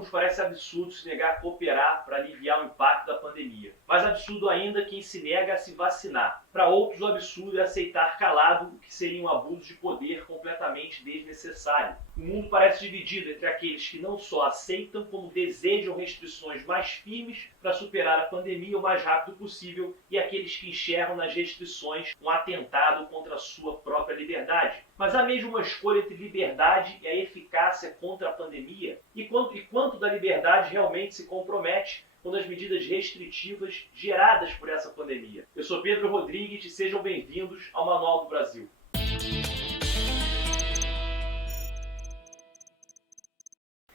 alguns parece absurdo se negar a cooperar para aliviar o impacto da pandemia. Mais absurdo ainda quem se nega a se vacinar. Para outros, o absurdo é aceitar calado o que seria um abuso de poder completamente desnecessário. O mundo parece dividido entre aqueles que não só aceitam, como desejam restrições mais firmes para superar a pandemia o mais rápido possível e aqueles que enxergam nas restrições um atentado contra a sua própria liberdade. Mas há mesmo uma escolha entre liberdade e a eficácia contra a pandemia? E quanto da liberdade realmente se compromete com as medidas restritivas geradas por essa pandemia? Eu sou Pedro Rodrigues e sejam bem-vindos ao Manual do Brasil.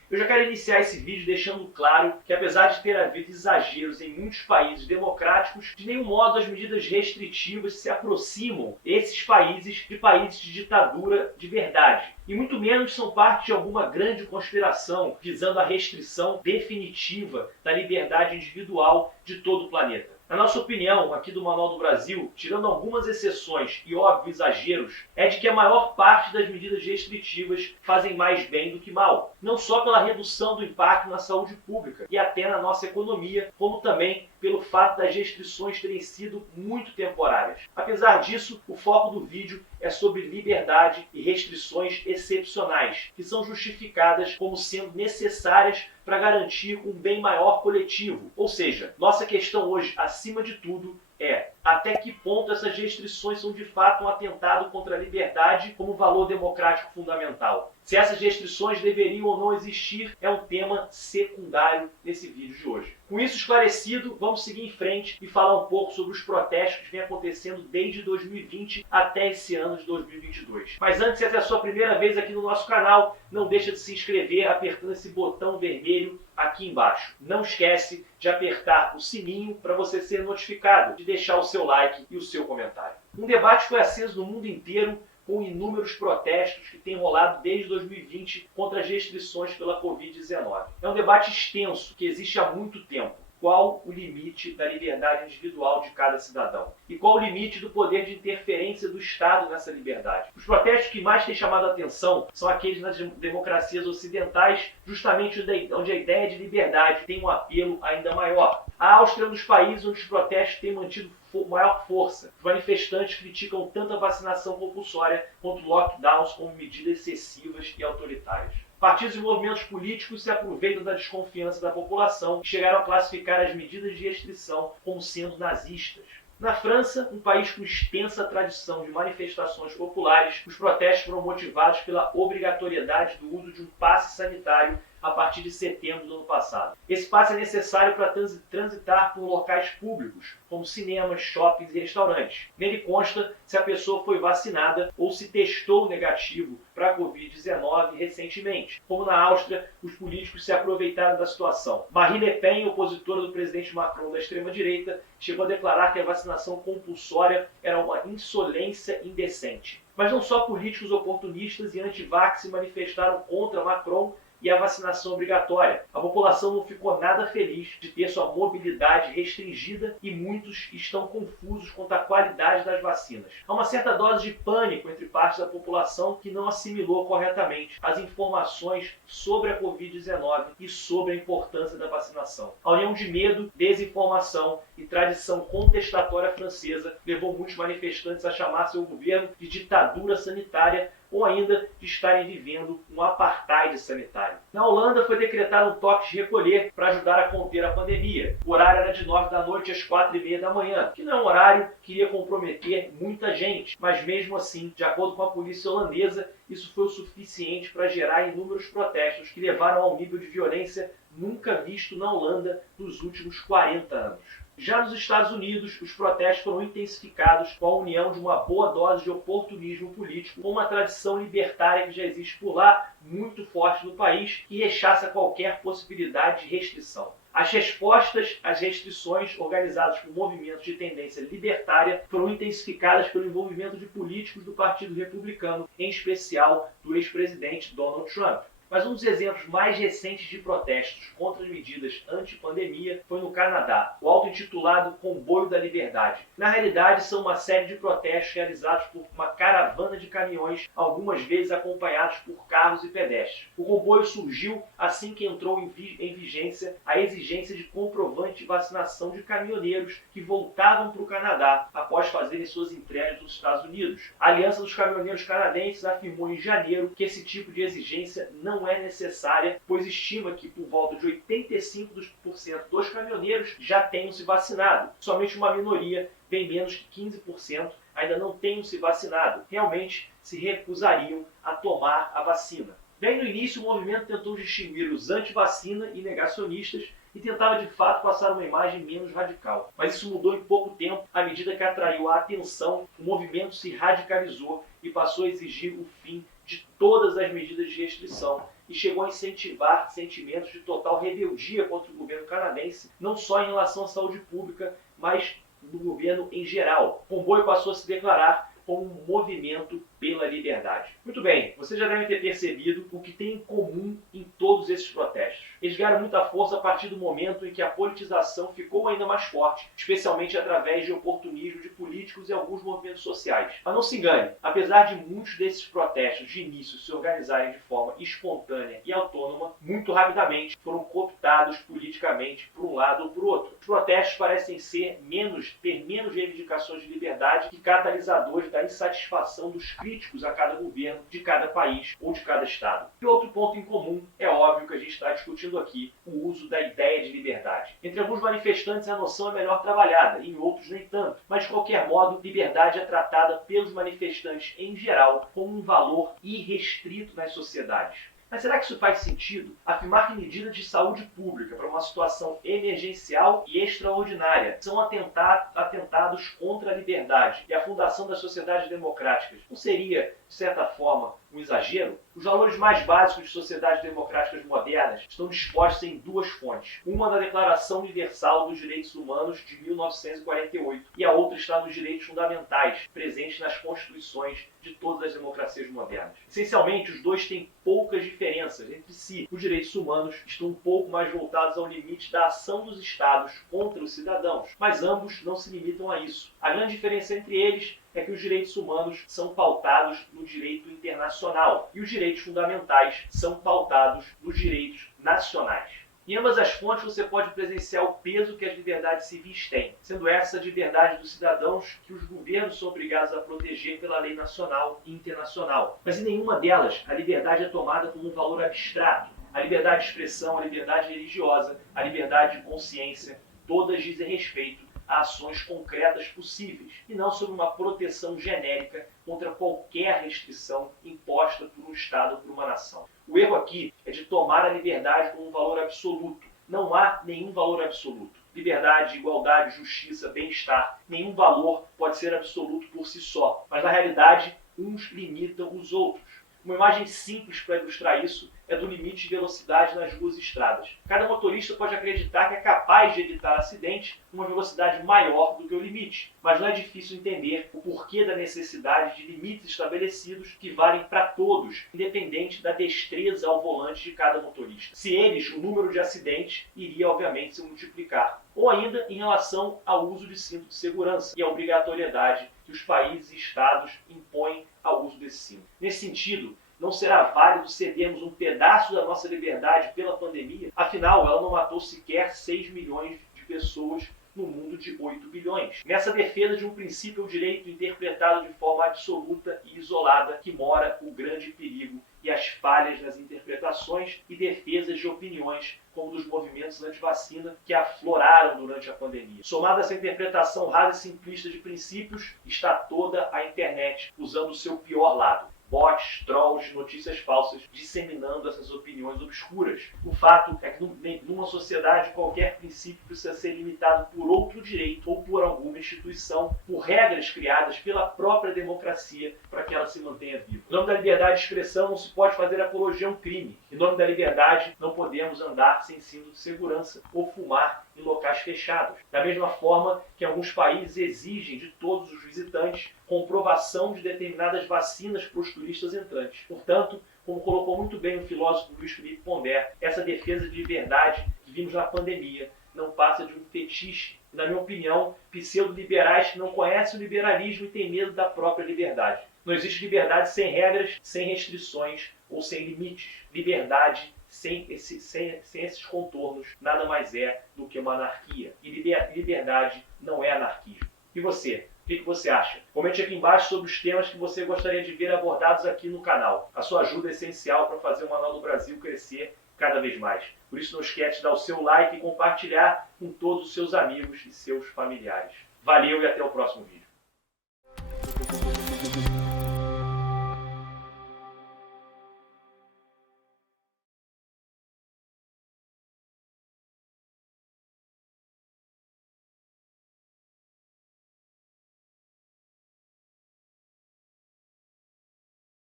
Eu já quero iniciar esse vídeo deixando claro que, apesar de ter havido exageros em muitos países democráticos, de nenhum modo as medidas restritivas se aproximam esses países de países de ditadura de verdade. E muito menos são parte de alguma grande conspiração visando a restrição definitiva da liberdade individual de todo o planeta. Na nossa opinião, aqui do Manual do Brasil, tirando algumas exceções e óbvios exageros, é de que a maior parte das medidas restritivas fazem mais bem do que mal. Não só pela redução do impacto na saúde pública e até na nossa economia, como também pelo fato das restrições terem sido muito temporárias. Apesar disso, o foco do vídeo é sobre liberdade e restrições excepcionais, que são justificadas como sendo necessárias para garantir um bem maior coletivo. Ou seja, nossa questão hoje, acima de tudo, é até que ponto essas restrições são de fato um atentado contra a liberdade como valor democrático fundamental. Se essas restrições deveriam ou não existir é um tema secundário nesse vídeo de hoje. Com isso esclarecido, vamos seguir em frente e falar um pouco sobre os protestos que vêm acontecendo desde 2020 até esse ano de 2022. Mas antes, se essa é a sua primeira vez aqui no nosso canal, não deixa de se inscrever apertando esse botão vermelho aqui embaixo. Não esquece de apertar o sininho para você ser notificado, de deixar o seu like e o seu comentário. Um debate foi aceso no mundo inteiro com inúmeros protestos que têm rolado desde 2020 contra as restrições pela Covid-19. É um debate extenso que existe há muito tempo. Qual o limite da liberdade individual de cada cidadão? E qual o limite do poder de interferência do Estado nessa liberdade? Os protestos que mais têm chamado a atenção são aqueles nas democracias ocidentais, justamente onde a ideia de liberdade tem um apelo ainda maior. A Áustria é um dos países onde os protestos têm mantido maior força. Os manifestantes criticam tanto a vacinação compulsória quanto lockdowns como medidas excessivas e autoritárias. Partidos e movimentos políticos se aproveitam da desconfiança da população e chegaram a classificar as medidas de restrição como sendo nazistas. Na França, um país com extensa tradição de manifestações populares, os protestos foram motivados pela obrigatoriedade do uso de um passe sanitário a partir de setembro do ano passado. Esse passe é necessário para transitar por locais públicos, como cinemas, shoppings e restaurantes. Nele consta se a pessoa foi vacinada ou se testou negativo para a Covid-19 recentemente. Como na Áustria, os políticos se aproveitaram da situação. Marine Le Pen, opositora do presidente Macron da extrema-direita, chegou a declarar que a vacinação compulsória era uma insolência indecente. Mas não só políticos oportunistas e anti-vax se manifestaram contra Macron e a vacinação obrigatória. A população não ficou nada feliz de ter sua mobilidade restringida e muitos estão confusos quanto à qualidade das vacinas. Há uma certa dose de pânico entre partes da população que não assimilou corretamente as informações sobre a Covid-19 e sobre a importância da vacinação. A união de medo, desinformação e tradição contestatória francesa levou muitos manifestantes a chamar seu governo de ditadura sanitária ou ainda de estarem vivendo um apartheid sanitário. Na Holanda foi decretado um toque de recolher para ajudar a conter a pandemia. O horário era de 9 da noite às 4h30 da manhã, que não é um horário que iria comprometer muita gente, mas mesmo assim, de acordo com a polícia holandesa, isso foi o suficiente para gerar inúmeros protestos que levaram ao nível de violência nunca visto na Holanda nos últimos 40 anos. Já nos Estados Unidos, os protestos foram intensificados com a união de uma boa dose de oportunismo político com uma tradição libertária que já existe por lá, muito forte no país, que rechaça qualquer possibilidade de restrição. As respostas às restrições organizadas por movimentos de tendência libertária foram intensificadas pelo envolvimento de políticos do Partido Republicano, em especial do ex-presidente Donald Trump. Mas um dos exemplos mais recentes de protestos contra as medidas anti-pandemia foi no Canadá, o auto-intitulado Comboio da Liberdade. Na realidade, são uma série de protestos realizados por uma caravana de caminhões, algumas vezes acompanhados por carros e pedestres. O comboio surgiu assim que entrou em vigência a exigência de comprovante de vacinação de caminhoneiros que voltavam para o Canadá após fazerem suas entregas nos Estados Unidos. A Aliança dos Caminhoneiros Canadenses afirmou em janeiro que esse tipo de exigência não é necessária, pois estima que por volta de 85% dos caminhoneiros já tenham se vacinado. Somente uma minoria, bem menos que 15%, ainda não tenham se vacinado. Realmente se recusariam a tomar a vacina. Bem no início, o movimento tentou distinguir os anti-vacina e negacionistas e tentava de fato passar uma imagem menos radical. Mas isso mudou em pouco tempo, à medida que atraiu a atenção, o movimento se radicalizou e passou a exigir o fim de todas as medidas de restrição e chegou a incentivar sentimentos de total rebeldia contra o governo canadense, não só em relação à saúde pública, mas do governo em geral. O comboio passou a se declarar como um movimento pela liberdade. Muito bem, vocês já devem ter percebido o que tem em comum em todos esses protestos. Eles ganharam muita força a partir do momento em que a politização ficou ainda mais forte, especialmente através de oportunismo de políticos e alguns movimentos sociais. Mas não se engane, apesar de muitos desses protestos de início se organizarem de forma espontânea e autônoma, muito rapidamente foram cooptados politicamente por um lado ou por outro. Os protestos parecem ter menos reivindicações de liberdade que catalisadores da insatisfação dos críticos a cada governo de cada país ou de cada estado. E outro ponto em comum, é óbvio que a gente está discutindo aqui, o uso da ideia de liberdade. Entre alguns manifestantes a noção é melhor trabalhada, em outros nem tanto. Mas de qualquer modo, liberdade é tratada pelos manifestantes em geral como um valor irrestrito nas sociedades. Mas será que isso faz sentido? Afirmar que medidas de saúde pública para uma situação emergencial e extraordinária são atentados contra a liberdade e a fundação das sociedades democráticas não seria, de certa forma, um exagero? Os valores mais básicos de sociedades democráticas modernas estão dispostos em duas fontes. Uma na Declaração Universal dos Direitos Humanos de 1948 e a outra está nos direitos fundamentais, presentes nas constituições de todas as democracias modernas. Essencialmente, os dois têm poucas diferenças entre si. Os direitos humanos estão um pouco mais voltados ao limite da ação dos Estados contra os cidadãos, mas ambos não se limitam a isso. A grande diferença entre eles é que os direitos humanos são pautados no direito internacional e os direitos fundamentais são pautados nos direitos nacionais. Em ambas as fontes você pode presenciar o peso que as liberdades civis têm, sendo essa a liberdade dos cidadãos que os governos são obrigados a proteger pela lei nacional e internacional. Mas em nenhuma delas a liberdade é tomada como um valor abstrato. A liberdade de expressão, a liberdade religiosa, a liberdade de consciência, todas dizem respeito a ações concretas possíveis e não sobre uma proteção genérica contra qualquer restrição imposta por um Estado ou por uma nação. O erro aqui é de tomar a liberdade como um valor absoluto. Não há nenhum valor absoluto. Liberdade, igualdade, justiça, bem-estar, nenhum valor pode ser absoluto por si só, mas na realidade uns limitam os outros. Uma imagem simples para ilustrar isso é do limite de velocidade nas ruas e estradas. Cada motorista pode acreditar que é capaz de evitar acidentes com uma velocidade maior do que o limite, mas não é difícil entender o porquê da necessidade de limites estabelecidos que valem para todos, independente da destreza ao volante de cada motorista. Se eles, o número de acidentes iria obviamente se multiplicar. Ou ainda em relação ao uso de cinto de segurança e a obrigatoriedade que os países e estados impõem ao uso desse cinto. Nesse sentido, não será válido cedermos um pedaço da nossa liberdade pela pandemia, afinal ela não matou sequer 6 milhões de pessoas no mundo de 8 bilhões. Nessa defesa de um princípio ou direito interpretado de forma absoluta e isolada que mora o grande perigo e as falhas nas interpretações e defesas de opiniões como dos movimentos anti-vacina que afloraram durante a pandemia. Somada a essa interpretação rasa e simplista de princípios, está toda a internet usando o seu pior lado. Bots, trolls, notícias falsas, disseminando essas opiniões obscuras. O fato é que numa sociedade qualquer princípio precisa ser limitado por outro direito ou por alguma instituição, por regras criadas pela própria democracia para que ela se mantenha viva. Em nome da liberdade de expressão não se pode fazer apologia a um crime. Em nome da liberdade não podemos andar sem cinto de segurança ou fumar em locais fechados. Da mesma forma que alguns países exigem de todos os visitantes comprovação de determinadas vacinas para os turistas entrantes. Portanto, como colocou muito bem o filósofo Luiz Felipe Pondé, essa defesa de liberdade que vimos na pandemia não passa de um fetiche, na minha opinião, pseudo-liberais que não conhecem o liberalismo e têm medo da própria liberdade. Não existe liberdade sem regras, sem restrições ou sem limites. Liberdade sem esses contornos nada mais é do que uma anarquia. E liberdade não é anarquismo. E você? O que você acha? Comente aqui embaixo sobre os temas que você gostaria de ver abordados aqui no canal. A sua ajuda é essencial para fazer o Manual do Brasil crescer cada vez mais. Por isso não esquece de dar o seu like e compartilhar com todos os seus amigos e seus familiares. Valeu e até o próximo vídeo.